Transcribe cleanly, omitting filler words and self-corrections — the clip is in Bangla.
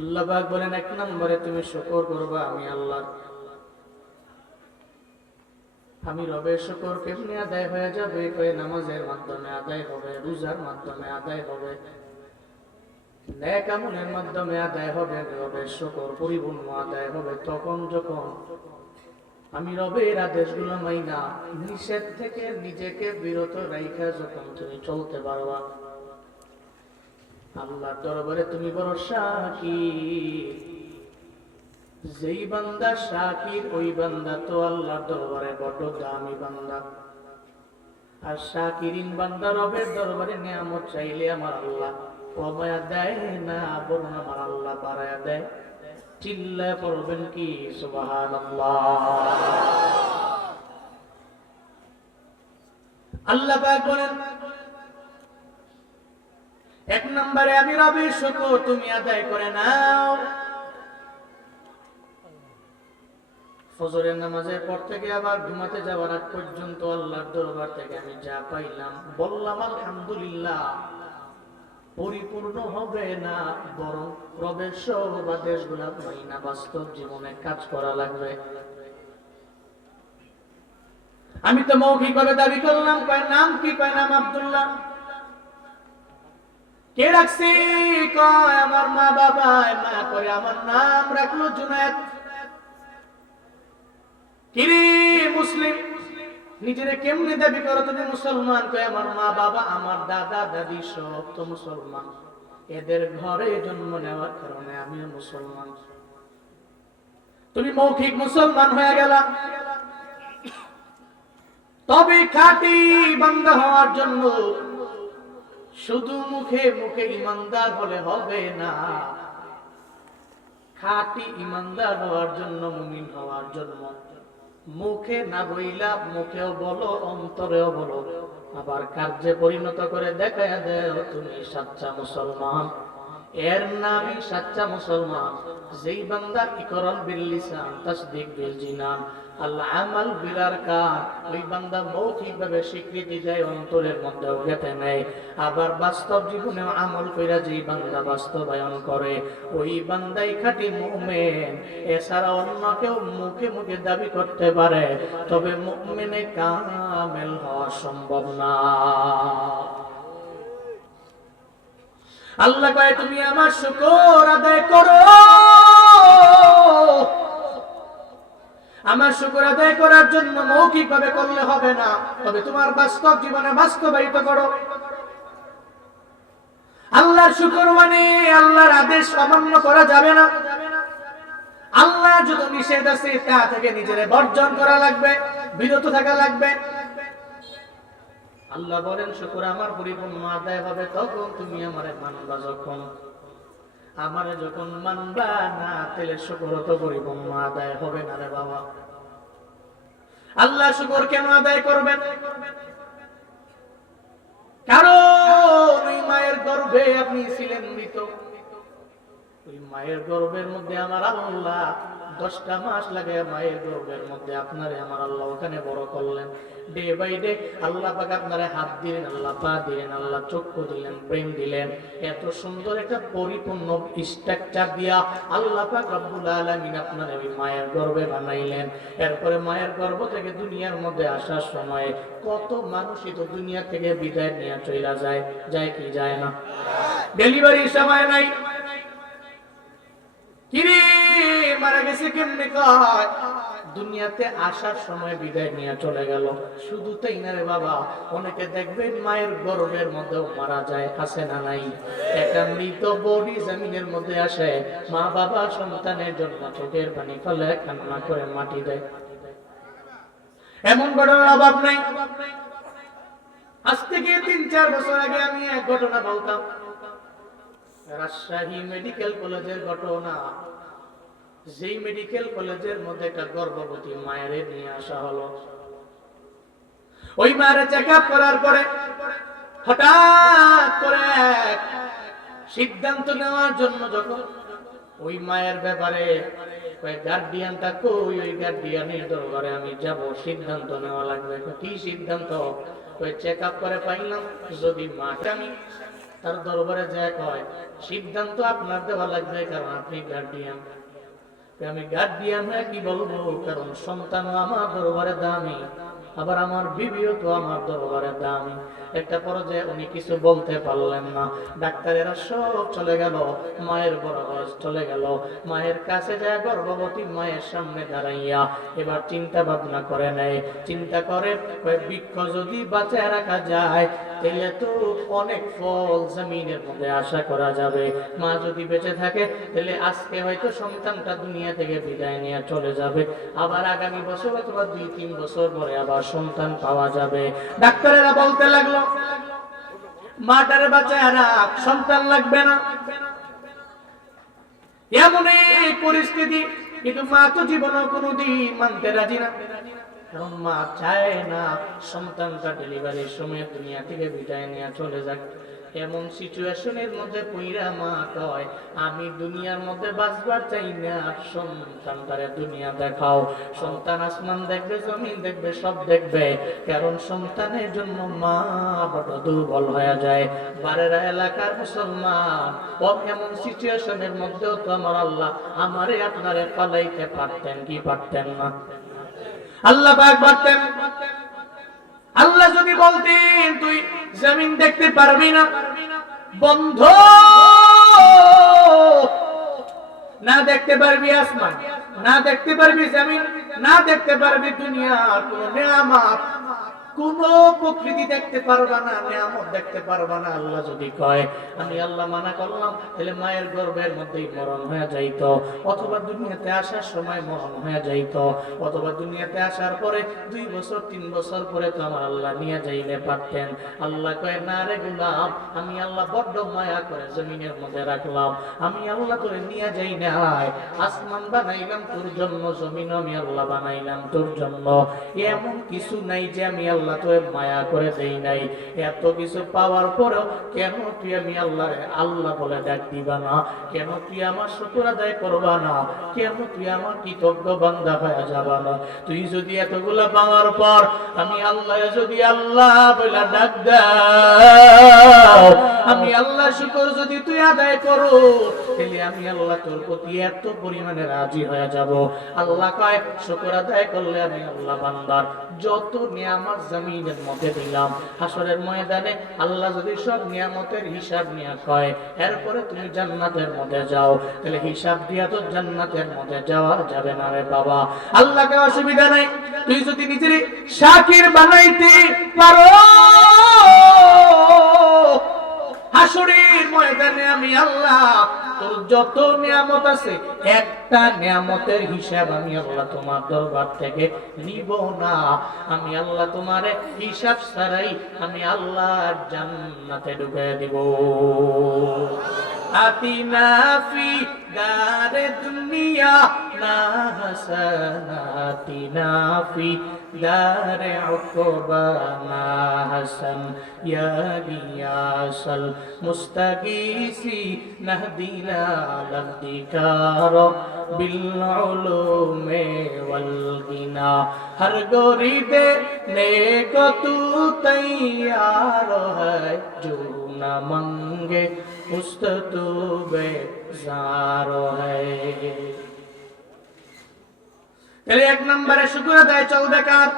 আল্লাহ পাক বলেন, এক নম্বরে তুমি শুকর করবা আমি আল্লাহর। আমি রবের শুকর কেমনে আদায় হয়ে যাবে? কয়ে নামাজের মাধ্যমে আদায় হবে, রোজার মাধ্যমে আদায় হবে, নেক আমলের মাধ্যমে আদায় হবে। রবের শুকর পরিপূর্ণ আদায় হবে তখন যখন আমি রবের আদেশগুলো মাইনা নিষেধ থেকে নিজেকে বিরত রাইখা যখন তুমি চলতে পারবা। আল্লাহর দরবারে তুমি বড় শাকির। যেই বান্দা শাকির ওই বান্দা তো আল্লাহর দরবারে বড় দামি বান্দা। আর শাকিরিন বান্দা রবের দরবারে নিয়ামত চাইলে আমার আল্লাহ কমায়া দেয় না, বরং আমার আল্লাহ বাড়ায়া দেয়। চিল্লায় পড়বেন কি সুবহানাল্লাহ। আল্লাহ পাক বলেন, এক নম্বরে আমি রবের শুকর তুমি আদায় করে নাও। ফজরের নামাজের পর থেকে আবার ঘুমাতে যাওয়ার আগ পর্যন্ত আল্লাহর দরবার থেকে আমি যা পাইলাম বললাম আলহামদুলিল্লাহ। পরিপূর্ণ হবে না, বরং রবের সব আদেশগুলা মাইনা বাস্তব জীবনে কাজ করা লাগবে। আমি তো মৌখিকভাবে দাবি করলাম, কয় নাম কি? কয় নাম আব্দুল্লাহ। কে রাখছি? কয় আমার মা বাবা। মা করে আমার নাম রাখলো জুনায়েদ। কিরে মুসলিম, নিজেরে কেমনে দাবি করো তুমি মুসলমান? কয় আমার মা বাবা আমার দাদা দাদি সব তো মুসলমান, এদের ঘরে জন্ম নেওয়ার কারণে আমিও মুসলমান। তুমি মৌখিক মুসলমান হয়ে গেলা, তবে খাঁটি বান্দা হওয়ার জন্য শুধু মুখে মুখে ইমানদার হলে হবে না। খাঁটি ইমানদার হওয়ার জন্য, মুমিন হওয়ার জন্য মুখে না বইলা মুখেও বলো, অন্তরেও বলো, আবার কার্যে পরিণত করে দেখায়া দেও তুমি সাচ্চা মুসলমান। এর নামই সাচ্চা মুসলমান। যেই বান্দা ইকরার বিল লিসান তাসদীক বিল জিনান আল আমাল বিল আরকান, ওই বান্দা মৌখিকভাবে স্বীকৃতি দেয়, অন্তরের মধ্যে গেঁথে নেয়, আবার বাস্তব জীবনে আমল কইরা যেই বান্দা বাস্তবায়ন করে ওই বান্দাই খাঁটি মুমিন। এছাড়া অন্য কেউ মুখে মুখে দাবি করতে পারে, তবে মুমিনে কামেল হওয়া সম্ভব না। আল্লাহ কয় তুমি আমার শুকর আদায় করো। আমার শুকর আদায় করার জন্য মৌখিকভাবে করলে হবে না, তবে তোমার বাস্তব জীবনে বাস্তবায়িত করো। আল্লাহর শুকর মানে আল্লাহর আদেশ অমান্য করা যাবে না। আল্লাহ যত নিষেধ আছে তা থেকে নিজেরে বর্জন করা লাগবে, বিরত থাকা লাগবে। আল্লাহ বলেন শুকর আমার পরিপূর্ণ আদায় হবে তখন তুমি আমারে মানবা। যখন আমারে যখন মানবা না, তাহলে শুকর তো পরিপূর্ণ আদায় হবে না রে বাবা। আল্লাহ শুকর কেন আদায় করবেন? কারণ ওই মায়ের গর্ভে আপনি ছিলেন মৃত। ওই মায়ের গর্ভের মধ্যে আমার আল্লাহ 10টা মাস লাগে মায়ের গর্ভের মধ্যে আপনারে আমার আল্লাহ ওখানে বড় করলেন। ডে বাই ডে আল্লাহ পাক আপনারে হাত দিলেন, আল্লাহ পা দিলেন, আল্লাহ চক্ষু দিলেন, ব্রেন দিলেন। এত সুন্দর একটা পরিপূর্ণ স্ট্রাকচার দিয়া আল্লাহ পাক রব্বুল আলামিন আপনারে ওই মায়ের গর্ভে বানাইলেন। এরপরে মায়ের গর্ভ থেকে দুনিয়ার মধ্যে আসার সময় কত মানুষই তো দুনিয়া থেকে বিদায় নিয়ে চলে যায়, যায় কি যায় না? ডেলিভারির সময় নাই, কিরে মারা গেছে কেমনে? কয় দুনিয়াতে আসার সময় বিদায় নিয়ে চলে গেল। শুধু তাই না রে বাবা, অনেকে দেখবেন মায়ের গর্ভের মধ্যেও মারা যায়, আছে না নাই? একটা মৃত বডি জমিনের মধ্যে আসে, মা বাবা সন্তানের জন্য চোখের পানি ফেলে কান্না করে মাটি দেয়। এমন ঘটনার অভাব নাই। আজ থেকে 3-4 বছর আগে আমি এক ঘটনা বলতাম, রাজশাহী মেডিকেল কলেজের ঘটনা। যেই মেডিকেল কলেজের মধ্যে একটা গর্ভবতী মায়ের নিয়ে আসা হলো। ওই মায়ের চেক আপ করার পরে হঠাৎ করে সিদ্ধান্ত নেওয়ার জন্য যখন ওই মায়ের ব্যাপারে গার্ডিয়ানটা কই, ওই গার্ডিয়ানের দরবারে আমি যাব, সিদ্ধান্ত নেওয়া লাগবে। কি সিদ্ধান্ত? ওই চেক আপ করে পাইলাম যদি মাটা আমি তার দরবারে যায় কয় সিদ্ধান্ত আপনার দেওয়া লাগবে, কারণ আপনি গার্ডিয়ান। আমি গার্ডিয়ান হয়ে কি বলবো, কারণ সন্তানও আমার দরবারে দামি, আবার আমার বিবিও তো আমার দরবারে দামি। একটা পর্যায়ে উনি কিছু বলতে পারলেন না, ডাক্তারেরা সব চলে গেল, মায়ের বড় বয়স চলে গেল। মায়ের কাছে যায় গর্ভবতী মায়ের সামনে দাঁড়াইয়া এবার চিন্তা ভাবনা করে নেয়, চিন্তা করে বৃক্ষ যদি বাঁচায় রাখা যায় তাহলে তো অনেক ফল জমিনের মধ্যে আশা করা যাবে। মা যদি বেঁচে থাকে তাহলে আজকে হয়তো সন্তানটা দুনিয়া থেকে বিদায় নিয়ে চলে যাবে, আবার আগামী বছর অথবা 2-3 বছর পরে আবার সন্তান পাওয়া যাবে। ডাক্তারেরা বলতে লাগলো মাটারে বাঁচায় রাখ, সন্তান লাগবে না। এমন এই পরিস্থিতি, কিন্তু মা তো জীবনে কোনোদিন মানতে রাজি না, কারণ মা চায় না সন্তানটা ডেলিভারির সময় দুনিয়া থেকে বিদায় নিয়ে চলে যাক। এমন সিচুয়েশনের মধ্যে পইরা মা কয় আমি দুনিয়ার মধ্যে বাঁচবার চাই না, সন্তানটারে দুনিয়া দেখাও। সন্তান আসমান দেখবে, জমিন দেখবে, সব দেখবে, কারণ সন্তানের জন্য মা বড় দুর্বল হয়ে যায়। বারেরা এলাকার মুসলমান, এমন সিচুয়েশনের মধ্যেও তো আমার আল্লাহ আমারে আপনারে পালাইতে পারতেন কি পারতেন না? আল্লাহ পাক পারতেন। আল্লাহ যদি বলতেন তুই জমিন দেখতে পারবি না, বন্ধ, না দেখতে পারবি আসমান, না দেখতে পারবি জমিন, না দেখতে পারবি দুনিয়ার কোন নিয়ামত, কোন প্রকৃতি দেখতে পারবা না, নিয়ামত দেখতে পারবা না। আল্লাহ যদি কয়, আমি আল্লাহ মানা করলাম, তাহলে মায়ের গর্ভের মধ্যেই মরণ হয়ে যাইত, অথবা দুনিয়াতে আসার সময় মরণ হয়ে যাইত, অথবা দুনিয়াতে আসার পরে 2 বছর 3 বছর পরে তো আমার আল্লাহ নিয়ে যাইলে পারতেন। আল্লাহ কয় না রে গোলাম, আমি আল্লাহ বড্ড মায়া করে জমিনের মধ্যে রাখলাম, আমি আল্লাহ তোরে নিয়ে যাই নাই। আসমান বানাইলাম তোর জন্য, জমিন আমি আল্লাহ বানাইলাম তোর জন্য। এমন কিছু নাই যে আমি আল্লাহ তোরে মায়া করে দেই নাই। এত কিছু পাওয়ার পরেও কেন তুই আমি আল্লাহ আল্লাহ বলে ডাক দিবা না? কেন তুই আমার শুকর আদায় করবা না? কেন তুই আমার কৃতজ্ঞ বান্দা হয়ে যাবা না? তুই যদি এতগুলা পাওয়ার পর আমি আল্লাহ যদি আল্লাহ বলে ডাক দাও, আমি আল্লাহ শুকর যদি তুই আদায় করো, তাহলে আমি আল্লাহ তোর প্রতি এত পরিমাণে রাজি হয়ে যাব। আল্লাহ কয় শুকর আদায় করলে আমি আল্লাহ বান্দার যত নিয়ামত জমিনের মধ্যে দিলাম, হাসরের ময়দানে আল্লাহ যদি সব নিয়ামতের হিসাব নিয়ে কয় এরপরে তুমি জান্নাতের মধ্যে যাও, তাহলে হিসাব দিয়া তো জান্নাতের মধ্যে যাওয়া যাবে না রে বাবা। আল্লাহকে অসুবিধা নাই, তুই যদি নিজের শাকির বানাইতে পারো, হাসরের ময়দানে আমি আল্লাহ তোর যত নিয়ামত আছে একটা নিয়ামতের হিসাব আমি আল্লাহ তোমার দরবার থেকে নিব না। আমি আল্লাহ তোমারে হিসাব ছাড়াই আমি আল্লাহর জান্নাতে ঢুকিয়ে দিব। আতিনা ফি দারে দুনিয়া না হাসানা, আতিনা ফি দারে উকবা না হাসান, ইয়া গিয়াসাল মুস্তাগীসি নাহদিনা লাহদিকার বিল উলুমে ওয়াল গিনা, হর গরিবে নেক তু তৈয়ার है जो न मंगे उस्त तू बेजार है। তাহলে 1 নম্বরে শুকর আদায় চলবে কার?